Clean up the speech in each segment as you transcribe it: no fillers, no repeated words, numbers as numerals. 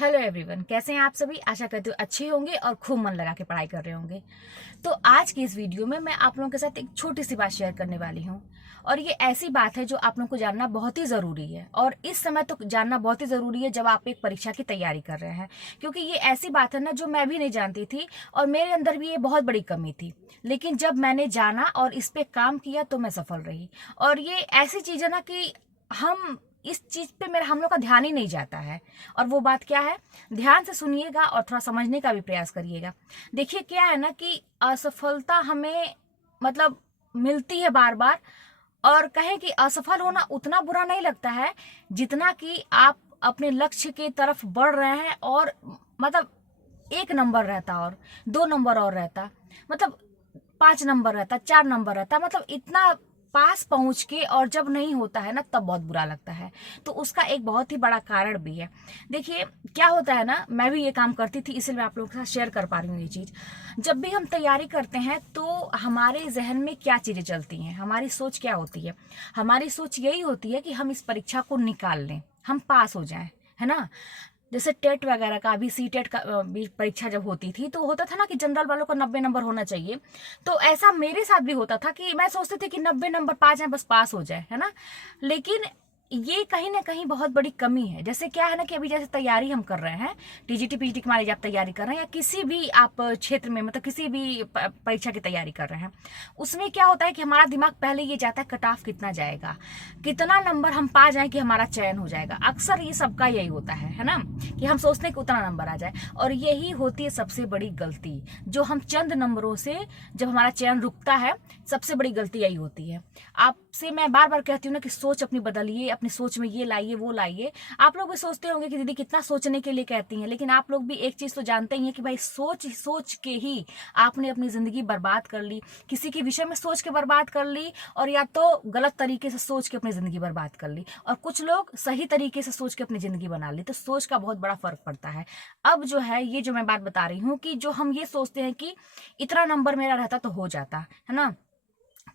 Hello everyone, कैसे हैं आप सभी। आशा करती हूँ अच्छे होंगे और खूब मन लगा के पढ़ाई कर रहे होंगे। तो आज की इस वीडियो में मैं आप लोगों के साथ एक छोटी सी बात शेयर करने वाली हूँ और ये ऐसी बात है जो आप लोगों को जानना बहुत ही ज़रूरी है। और इस समय तो जानना बहुत ही ज़रूरी है जब आप एक परीक्षा की तैयारी कर रहे हैं, क्योंकि ये ऐसी बात है ना जो मैं भी नहीं जानती थी और मेरे अंदर भी ये बहुत बड़ी कमी थी। लेकिन जब मैंने जाना और इस पर काम किया तो मैं सफल रही। और ये ऐसी चीज़ है ना कि हम इस चीज पे मेरा हम लोग का ध्यान ही नहीं जाता है। और वो बात क्या है, ध्यान से सुनिएगा और थोड़ा समझने का भी प्रयास करिएगा। देखिए क्या है ना कि असफलता हमें मतलब मिलती है बार बार। और कहें कि असफल होना उतना बुरा नहीं लगता है जितना कि आप अपने लक्ष्य के तरफ बढ़ रहे हैं और मतलब 1 नंबर रहता और 2 नंबर और रहता, मतलब 5 नंबर रहता, 4 नंबर रहता, मतलब इतना पास पहुंच के और जब नहीं होता है ना तब बहुत बुरा लगता है। तो उसका एक बहुत ही बड़ा कारण भी है। देखिए क्या होता है ना, मैं भी ये काम करती थी इसलिए मैं आप लोगों के साथ शेयर कर पा रही हूँ ये चीज। जब भी हम तैयारी करते हैं तो हमारे जहन में क्या चीजें चलती हैं, हमारी सोच क्या होती है। हमारी सोच यही होती है कि हम इस परीक्षा को निकाल लें, हम पास हो जाएं, है ना। जैसे टेट वगैरह का भी, सी टेट का भी परीक्षा जब होती थी तो होता था ना कि जनरल वालों को 90 नंबर होना चाहिए। तो ऐसा मेरे साथ भी होता था कि मैं सोचती थी कि 90 नंबर पा जाए, बस पास हो जाए, है ना। लेकिन ये कहीं ना कहीं बहुत बड़ी कमी है। जैसे क्या है ना कि अभी जैसे तैयारी हम कर रहे हैं, टीजीटी पीजीटी की मान लीजिए आप तैयारी कर रहे हैं या किसी भी आप क्षेत्र में मतलब किसी भी परीक्षा की तैयारी कर रहे हैं, उसमें क्या होता है कि हमारा दिमाग पहले ये जाता है कट ऑफ कितना जाएगा, कितना नंबर हम पा जाए कि हमारा चयन हो जाएगा। अक्सर ये सबका यही होता है ना, कि हम सोचते हैं कि उतना नंबर आ जाए। और यही होती है सबसे बड़ी गलती, जो हम चंद नंबरों से जब हमारा चयन रुकता है, सबसे बड़ी गलती यही होती है। आपसे मैं बार बार कहती हूँ ना कि सोच अपनी बदलिए, अपनी सोच में ये लाइए वो लाइए। आप लोग भी सोचते होंगे कि दीदी कितना सोचने के लिए कहती हैं, लेकिन आप लोग भी एक चीज तो जानते ही हैं कि भाई सोच सोच के ही आपने अपनी जिंदगी बर्बाद कर ली, किसी के विषय में सोच के बर्बाद कर ली, और या तो गलत तरीके से सोच के अपनी जिंदगी बर्बाद कर ली, और कुछ लोग सही तरीके से सोच के अपनी जिंदगी बना ली। तो सोच का बहुत बड़ा फर्क पड़ता है। अब जो है ये जो मैं बात बता रही हूँ कि जो हम ये सोचते हैं कि इतना नंबर मेरा रहता तो हो जाता, है ना।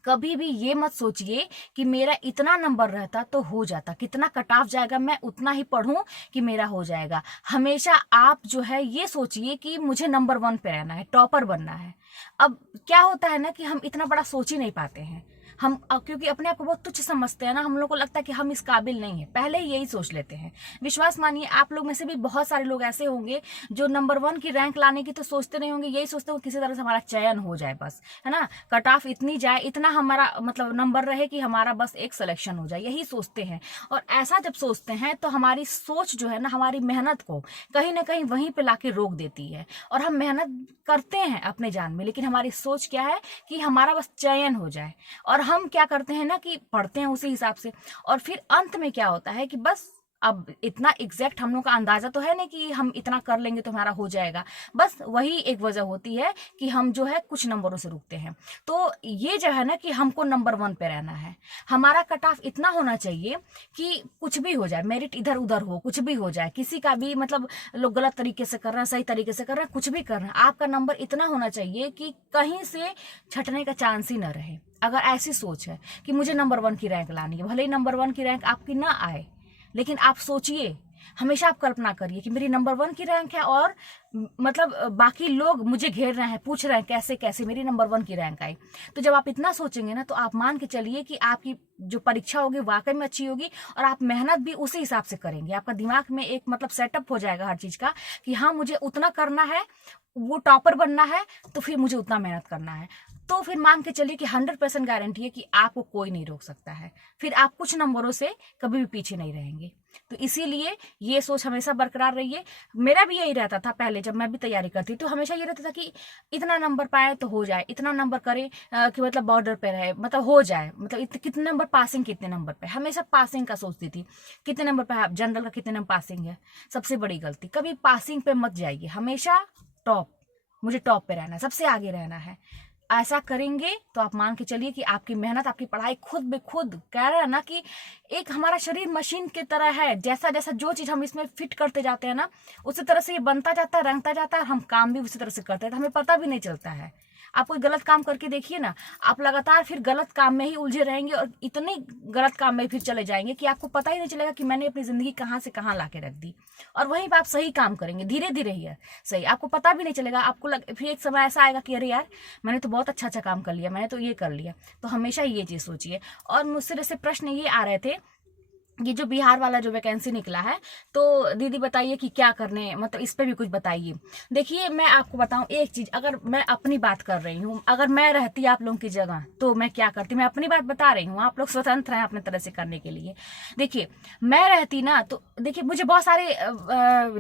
कभी भी ये मत सोचिए कि मेरा इतना नंबर रहता तो हो जाता, कितना कट ऑफ जाएगा मैं उतना ही पढ़ूं कि मेरा हो जाएगा। हमेशा आप जो है ये सोचिए कि मुझे नंबर 1 पे रहना है, टॉपर बनना है। अब क्या होता है ना कि हम इतना बड़ा सोच ही नहीं पाते हैं। हम क्योंकि अपने आप को बहुत तुच्छ समझते हैं ना, हम लोग को लगता है कि हम इस काबिल नहीं है, पहले ही यही सोच लेते हैं। विश्वास मानिए आप लोग में से भी बहुत सारे लोग ऐसे होंगे जो नंबर 1 की रैंक लाने की तो सोचते नहीं होंगे, यही सोचते हो किसी तरह से हमारा चयन हो जाए बस, है ना। कट ऑफ इतनी जाए, इतना हमारा मतलब नंबर रहे कि हमारा बस एक सिलेक्शन हो जाए, यही सोचते हैं। और ऐसा जब सोचते हैं तो हमारी सोच जो है ना, हमारी मेहनत को कहीं ना कहीं वहीं पे लाके रोक देती है। और हम मेहनत करते हैं अपने जान में, लेकिन हमारी सोच क्या है कि हमारा बस चयन हो जाए। और हम क्या करते हैं ना कि पढ़ते हैं उसी हिसाब से, और फिर अंत में क्या होता है कि बस अब इतना एग्जैक्ट हम लोग का अंदाजा तो है नहीं कि हम इतना कर लेंगे तो हमारा हो जाएगा। बस वही एक वजह होती है कि हम जो है कुछ नंबरों से रुकते हैं। तो ये जो है ना कि हमको नंबर 1 पे रहना है, हमारा कट ऑफ इतना होना चाहिए कि कुछ भी हो जाए, मेरिट इधर उधर हो, कुछ भी हो जाए, किसी का भी मतलब लोग गलत तरीके से कर रहे हैं, सही तरीके से कर रहे हैं, कुछ भी कर रहे हैं, आपका नंबर इतना होना चाहिए कि कहीं से छटने का चांस ही ना रहे। अगर ऐसी सोच है कि मुझे नंबर 1 की रैंक लानी है, भले ही नंबर 1 की रैंक आपकी ना आए, लेकिन आप सोचिए, हमेशा आप कल्पना करिए कि मेरी नंबर 1 की रैंक है और मतलब बाकी लोग मुझे घेर रहे हैं, पूछ रहे हैं कैसे कैसे मेरी नंबर 1 की रैंक आई। तो जब आप इतना सोचेंगे ना तो आप मान के चलिए कि आपकी जो परीक्षा होगी वाकई में अच्छी होगी, और आप मेहनत भी उसी हिसाब से करेंगे। आपका दिमाग में एक मतलब सेटअप हो जाएगा हर चीज का कि हाँ मुझे उतना करना है, वो टॉपर बनना है, तो फिर मुझे उतना मेहनत करना है। तो फिर मान के चलिए कि 100% गारंटी है कि आपको कोई नहीं रोक सकता है, फिर आप कुछ नंबरों से कभी भी पीछे नहीं रहेंगे। तो इसीलिए ये सोच हमेशा बरकरार रहिए। मेरा भी यही रहता था पहले जब मैं भी तैयारी करती, तो हमेशा ये रहता था कि इतना नंबर पाए तो हो जाए, इतना नंबर करे कि मतलब बॉर्डर पे रहे, मतलब हो जाए, मतलब कितने नंबर पासिंग, कितने नंबर पे, हमेशा पासिंग का सोचती थी। कितने नंबर पे जनरल का कितने नंबर पासिंग है, सबसे बड़ी गलती, कभी पासिंग पे मत जाइए, हमेशा टॉप, मुझे टॉप पे रहना है, सबसे आगे रहना है। ऐसा करेंगे तो आप मान के चलिए कि आपकी मेहनत, आपकी पढ़ाई खुद ब खुद, कह रहे हैं ना कि एक हमारा शरीर मशीन की तरह है, जैसा जैसा जो चीज हम इसमें फिट करते जाते हैं ना, उसी तरह से ये बनता जाता है, रंगता जाता है, और हम काम भी उसी तरह से करते हैं, तो हमें पता भी नहीं चलता है। आप कोई गलत काम करके देखिए ना, आप लगातार फिर गलत काम में ही उलझे रहेंगे और इतने गलत काम में फिर चले जाएंगे कि आपको पता ही नहीं चलेगा कि मैंने अपनी ज़िंदगी कहाँ से कहाँ ला के रख दी। और वहीं पर आप सही काम करेंगे, धीरे धीरे ही है सही, आपको पता भी नहीं चलेगा। फिर एक समय ऐसा आएगा कि अरे यार मैंने तो बहुत अच्छा अच्छा काम कर लिया, मैंने तो ये कर लिया। तो हमेशा ये चीज़ सोचिए। और मुझसे जैसे प्रश्न ये आ रहे थे, ये जो बिहार वाला जो वैकेंसी निकला है, तो दीदी बताइए कि क्या करने, मतलब इस पे भी कुछ बताइए। देखिए मैं आपको बताऊं एक चीज़, अगर मैं अपनी बात कर रही हूँ, अगर मैं रहती आप लोगों की जगह तो मैं क्या करती, मैं अपनी बात बता रही हूँ, आप लोग स्वतंत्र हैं अपने तरह से करने के लिए। देखिए मैं रहती ना, तो देखिए मुझे बहुत सारे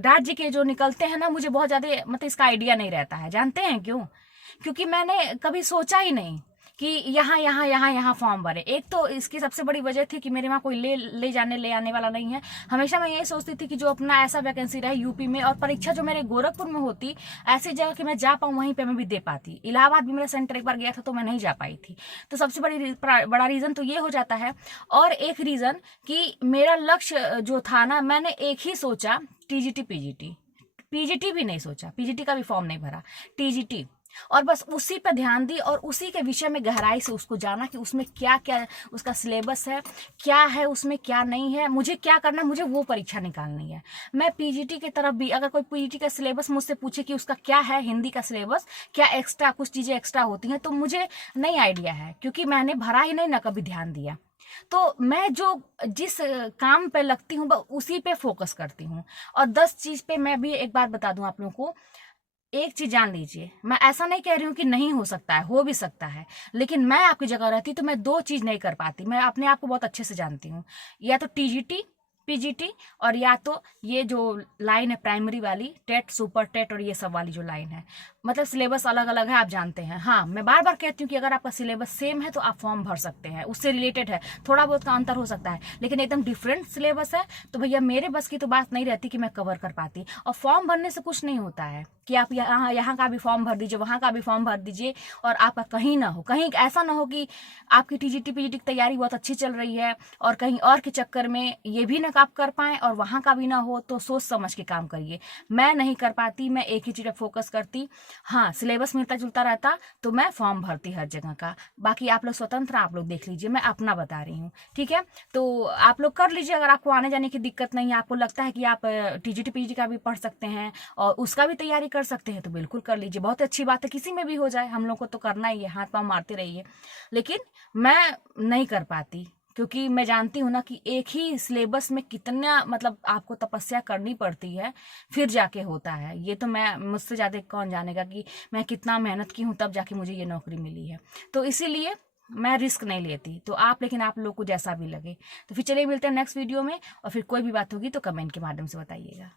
राज्य के जो निकलते हैं ना, मुझे बहुत ज़्यादा मतलब इसका आइडिया नहीं रहता है। जानते हैं क्यों? क्योंकि मैंने कभी सोचा ही नहीं कि यहाँ यहाँ यहाँ यहाँ फॉर्म भरे। एक तो इसकी सबसे बड़ी वजह थी कि मेरे वहाँ कोई ले आने वाला नहीं है। हमेशा मैं ये सोचती थी कि जो अपना ऐसा वैकेंसी रहे यूपी में, और परीक्षा जो मेरे गोरखपुर में होती, ऐसी जगह कि मैं जा पाऊँ वहीं पे मैं भी दे पाती। इलाहाबाद भी मेरा सेंटर एक बार गया था तो मैं नहीं जा पाई थी। तो सबसे बड़ा रीज़न तो ये हो जाता है। और एक रीज़न कि मेरा लक्ष्य जो था ना, मैंने एक ही सोचा, टीजीटी पीजीटी। पीजीटी भी नहीं सोचा, पीजीटी का भी फॉर्म नहीं भरा, टीजीटी। और बस उसी पर ध्यान दी और उसी के विषय में गहराई से उसको जाना कि उसमें क्या क्या उसका सिलेबस है, क्या है उसमें, क्या नहीं है, मुझे क्या करना, मुझे वो परीक्षा निकालनी है। मैं पीजीटी की तरफ भी, अगर कोई पीजीटी का सिलेबस मुझसे पूछे कि उसका क्या है, हिंदी का सिलेबस क्या एक्स्ट्रा कुछ चीज़ें एक्स्ट्रा होती हैं, तो मुझे नहीं आइडिया है, क्योंकि मैंने भरा ही नहीं, ना कभी ध्यान दिया। तो मैं जो जिस काम पे लगती हूँ उसी पे फोकस करती हूँ। और 10 चीज़ पे मैं भी एक बात बता दूं आप लोगों को, एक चीज जान लीजिए, मैं ऐसा नहीं कह रही हूँ कि नहीं हो सकता है, हो भी सकता है, लेकिन मैं आपकी जगह रहती तो मैं 2 चीज नहीं कर पाती। मैं अपने आप को बहुत अच्छे से जानती हूँ, या तो टीजीटी पीजीटी, और या तो ये जो लाइन है प्राइमरी वाली, टेट सुपर टेट और ये सब वाली जो लाइन है। मतलब सिलेबस अलग अलग है, आप जानते हैं। हाँ मैं बार बार कहती हूँ कि अगर आपका सिलेबस सेम है तो आप फॉर्म भर सकते हैं, उससे रिलेटेड है, थोड़ा बहुत का अंतर हो सकता है, लेकिन एकदम डिफरेंट सिलेबस है तो भैया मेरे बस की तो बात नहीं रहती कि मैं कवर कर पाती। और फॉर्म भरने से कुछ नहीं होता है कि आप यहाँ का भी फॉर्म भर दीजिए, वहाँ का भी फॉर्म भर दीजिए, और आपका कहीं ना हो, कहीं ऐसा ना हो कि आपकी टीजीटी पीजीटी की तैयारी बहुत अच्छी चल रही है और कहीं और के चक्कर में ये भी ना आप कर पाएँ और वहाँ का भी ना हो। तो सोच समझ के काम करिए। मैं नहीं कर पाती, मैं एक ही चीज़ पर फोकस करती। हाँ सिलेबस मिलता जुलता रहता तो मैं फॉर्म भरती हर जगह का। बाकी आप लोग स्वतंत्र, आप लोग देख लीजिए, मैं अपना बता रही हूँ, ठीक है? तो आप लोग कर लीजिए, अगर आपको आने जाने की दिक्कत नहीं है, आपको लगता है कि आप टीजीटी पीजीटी का भी पढ़ सकते हैं और उसका भी तैयारी कर सकते हैं, तो बिल्कुल कर लीजिए। बहुत अच्छी बात है, किसी में भी हो जाए, हम लोग को तो करना ही है, हाथ पाँव मारते रहिए। लेकिन मैं नहीं कर पाती, क्योंकि मैं जानती हूँ ना कि एक ही सिलेबस में कितना मतलब आपको तपस्या करनी पड़ती है, फिर जाके होता है। ये तो मैं, मुझसे ज़्यादा कौन जानेगा कि मैं कितना मेहनत की हूँ तब जाके मुझे ये नौकरी मिली है। तो इसीलिए मैं रिस्क नहीं लेती। तो आप, लेकिन आप लोग को जैसा भी लगे। तो फिर चलिए मिलते हैं नेक्स्ट वीडियो में, और फिर कोई भी बात होगी तो कमेंट के माध्यम से बताइएगा।